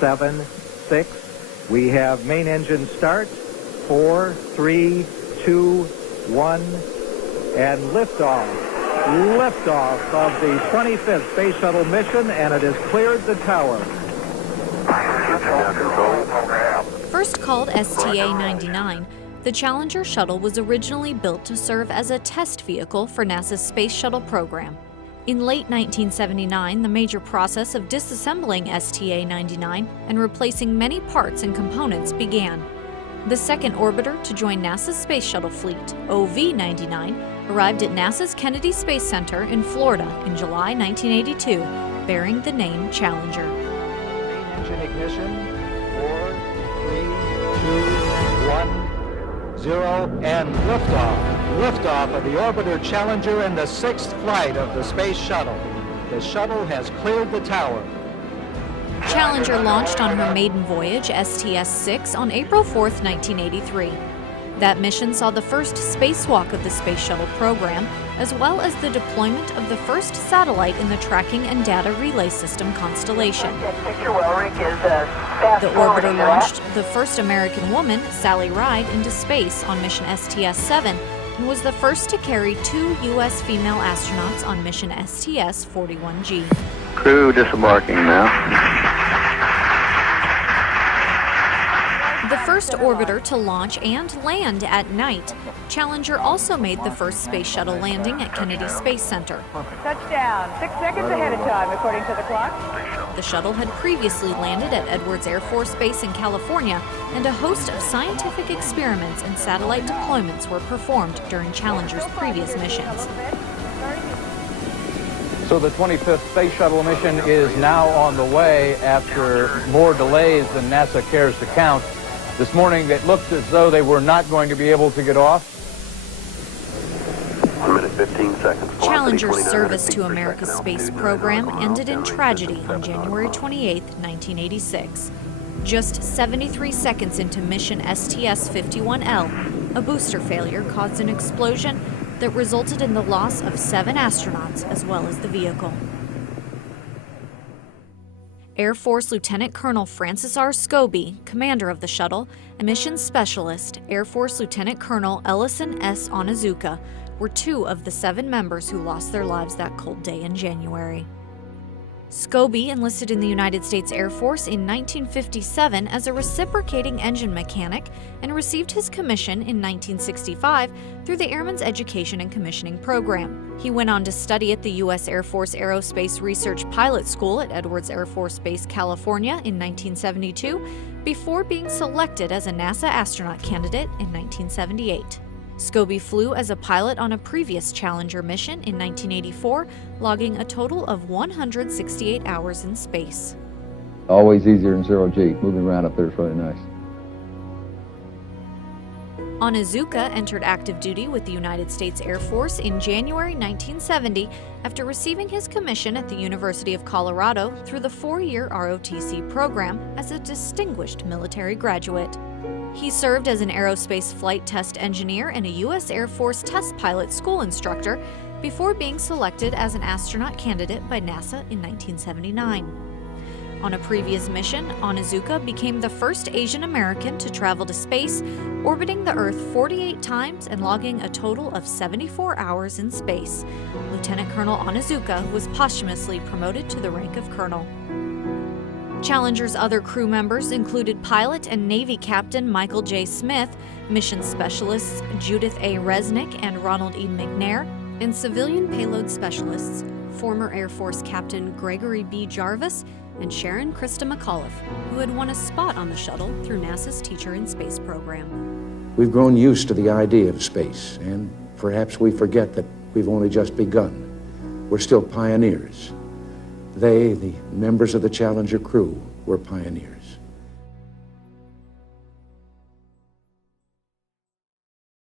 7, 6. We have main engine start. 4, 3, 2, 1, and liftoff. Liftoff of the 25th Space Shuttle mission, and it has cleared the tower. First called STA-99, the Challenger shuttle was originally built to serve as a test vehicle for NASA's Space Shuttle program. In late 1979, the major process of disassembling STA-99 and replacing many parts and components began. The second orbiter to join NASA's Space Shuttle fleet, OV-99, arrived at NASA's Kennedy Space Center in Florida in July 1982, bearing the name Challenger. Main engine ignition. 4, 3, 2, 1, 0, and liftoff. Liftoff of the orbiter Challenger and the 6th flight of the Space Shuttle. The shuttle has cleared the tower. Challenger launched on her maiden voyage, STS-6, on April 4, 1983. That mission saw the first spacewalk of the Space Shuttle program, as well as the deployment of the first satellite in the Tracking and Data Relay System constellation. The orbiter launched the first American woman, Sally Ride, into space on mission STS-7, and was the first to carry 2 U.S. female astronauts on mission STS-41G. Crew disembarking now. The first orbiter to launch and land at night, Challenger also made the first space shuttle landing at Kennedy Space Center. Touchdown, 6 seconds ahead of time, according to the clock. The shuttle had previously landed at Edwards Air Force Base in California, and a host of scientific experiments and satellite deployments were performed during Challenger's previous missions. So the 25th Space Shuttle mission is now on the way after more delays than NASA cares to count. This morning, it looked as though they were not going to be able to get off. 1 minute, 15 seconds. Challenger's service to America's space program ended in tragedy on January 28, 1986. Just 73 seconds into mission STS-51L, a booster failure caused an explosion that resulted in the loss of 7 astronauts as well as the vehicle. Air Force Lieutenant Colonel Francis R. Scobie, commander of the shuttle, and mission specialist Air Force Lieutenant Colonel Ellison S. Onizuka were 2 of the 7 members who lost their lives that cold day in January. Scobie enlisted in the United States Air Force in 1957 as a reciprocating engine mechanic and received his commission in 1965 through the Airman's Education and Commissioning Program. He went on to study at the U.S. Air Force Aerospace Research Pilot School at Edwards Air Force Base, California in 1972, before being selected as a NASA astronaut candidate in 1978. Scobie flew as a pilot on a previous Challenger mission in 1984, logging a total of 168 hours in space. Always easier in 0G. Moving around up there is really nice. Onizuka entered active duty with the United States Air Force in January 1970 after receiving his commission at the University of Colorado through the 4-year ROTC program as a distinguished military graduate. He served as an aerospace flight test engineer and a U.S. Air Force test pilot school instructor before being selected as an astronaut candidate by NASA in 1979. On a previous mission, Onizuka became the first Asian American to travel to space, orbiting the Earth 48 times and logging a total of 74 hours in space. Lieutenant Colonel Onizuka was posthumously promoted to the rank of colonel. Challenger's other crew members included pilot and Navy Captain Michael J. Smith, mission specialists Judith A. Resnick and Ronald E. McNair, and civilian payload specialists former Air Force Captain Gregory B. Jarvis and Sharon Krista McAuliffe, who had won a spot on the shuttle through NASA's Teacher in Space program. We've grown used to the idea of space, and perhaps we forget that we've only just begun. We're still pioneers. They, the members of the Challenger crew, were pioneers.